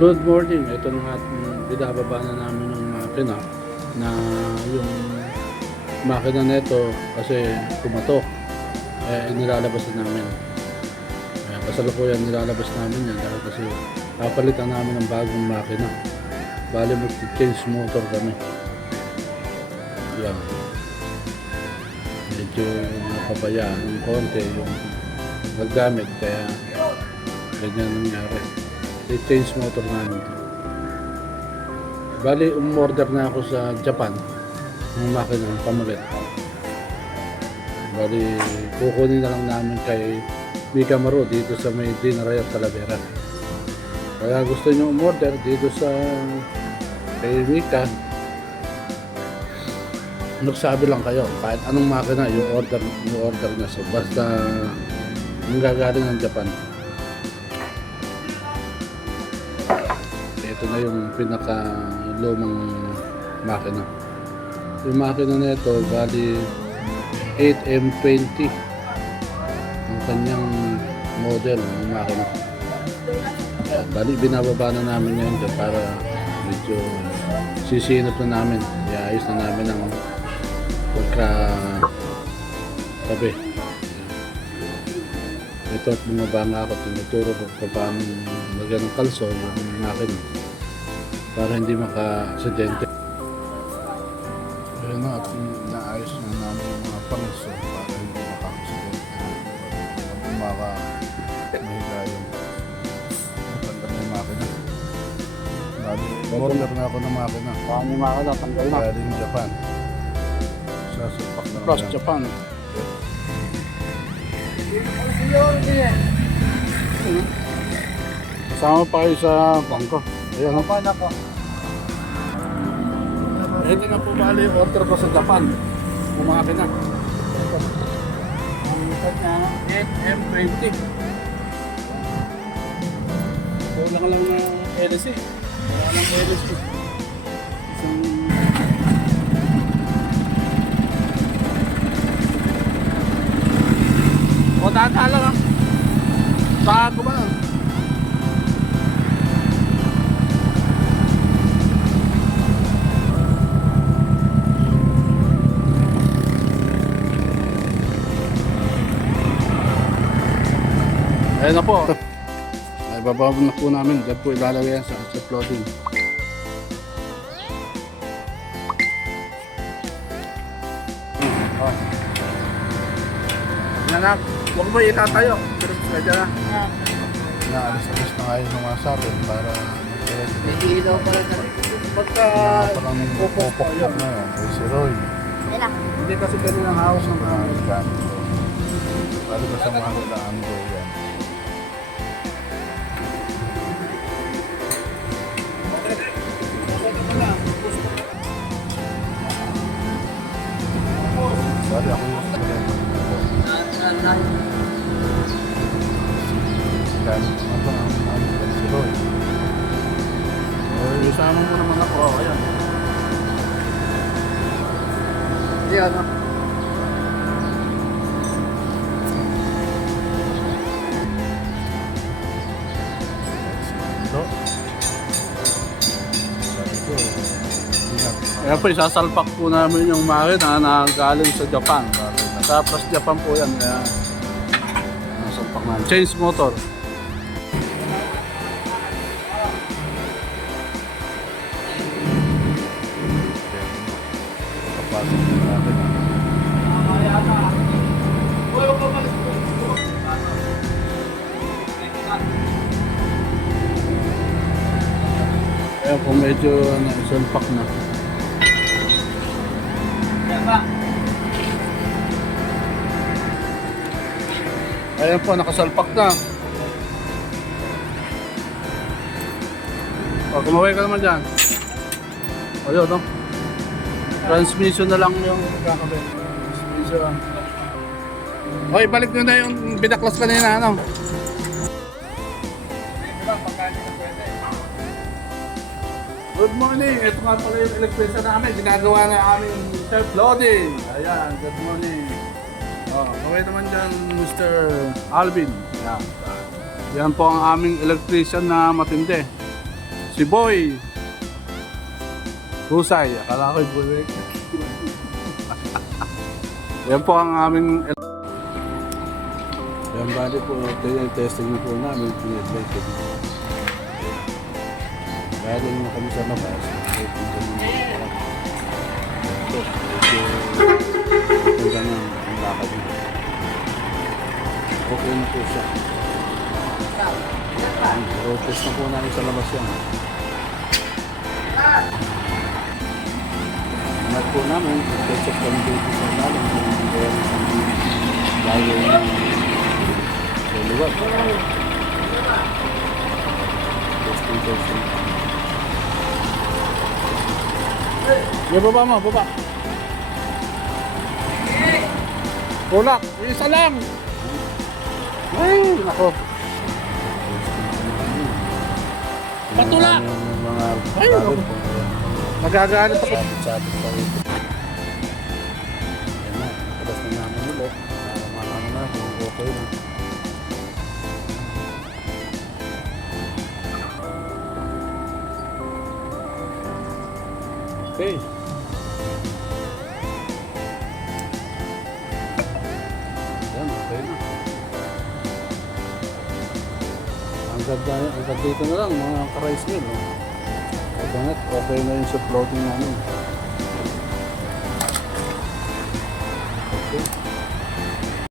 Good morning. Ito na nga, binababa na namin yung makina na yung makina nito kasi kumatok. Nilalabas na namin. Kasalukuyan nilalabas namin yan dahil kasi papalitan namin ng bagong makina. Bali mag-change motor kami. Yan. Medyo napabayaan ng konti yung naggamit kaya ganyan nangyari. I-change motor namin. Bali, umorder na ako sa Japan ng makina ng pamalit. Bali, kukunin na lang namin kay Mika Maru dito sa may Dinaraya Talavera. Kaya gusto nyo umorder dito sa kay Mika, nagsabi lang kayo kahit anong makina yung order nyo. So basta yung gagaling ng Japan. Ito na yung pinaka lumang makina. Yung makina na ito bali 8M20 ang kanyang model ng makina. Ayan, bali binababa na namin yan para medyo sisinot na namin. Iayos na namin ang pagka tabi. Ito at bumaba nga ako, tinuturo ko kung paano lagyan ng kalso yung makina para hindi maka-aksidente. Ayun na, at naayos na namin yung mga pangso para hindi maka-aksidente. Maka-mahiga yung matanda na yung makina. Bali, order na ako ng makina. Paano yung makina? Tanggal na. Galing Japan. Sasapak na Cross lang. Japan. Kasama pa kayo sa bangko. Ayan na. Paano po? Ito na po bali, order ko sa Japan. Umaki na. Ang likod na 8M20. kulang lang na LC. Wala lang LC. Isang O data lang ah. Bago ba? Ayan na po. Ay, bababa na po namin. Diyan po ilalagay yan sa floating. Yan na. Huwag mo itatayo. Pero sadya na. Naalis-alis na kayo ng mga sabin para mag-direct. may ilaw pala na. Pagka Parang pupok na yan. Ay si Roy. hindi kasi ganun ang hawak ng mga Mga gamit ko. Lalo ba sa mga daan ko yan. Sorry, ako yung gamit ko ito ang si Roy. Roy, isama mo naman ako. Ayan. Hindi ano. Ito. Sabi ko, ingat. Kaya po, isasalpak po namin yung makina na galing sa Japan. Tapos Japan po yan. Kaya nasalpak namin. Change motor. Kapasok na natin. Kaya po medyo naisalpak na. Ayan po, nakasalpak na. O, kumaway ka naman dyan. Ayun, no? Transmission na lang yung kakabit. Transmission. Okay, balik nyo na yung binaklas kanina, ano? Good morning! Ito nga pala yung electrician namin. Ginagawa na aming self-loading. Ayan, good morning. Oh, kaway naman dyan, Mr. Alvin. Yan. Yan po ang aming electrician na matindi. Si Boy. Husay. Akala ko'y Boy. Yan po ang aming... Yan bali po, testing na po namin. Pinag-like it. Galing na kami sa labas. Ito, medyo ganun ang lakad niya. Okay na po siya. Road test na po namin sa labas yan. Angat po namin, check kami dito sa lalim kung meron isang layo ng luluwag. Testing. Yeah, baba mo, baba. Tulak, isa lang. Ay, nako. Patulak! Mga Ay, nako. Nagagalit ako. Sabit pa rin. Yan na, labas na namin ulit. Para makano na kung okay na. Okay. Yan, okay na. Ang ganda dito na lang, mga ka-rice mill. Okay na yung sa floating namin.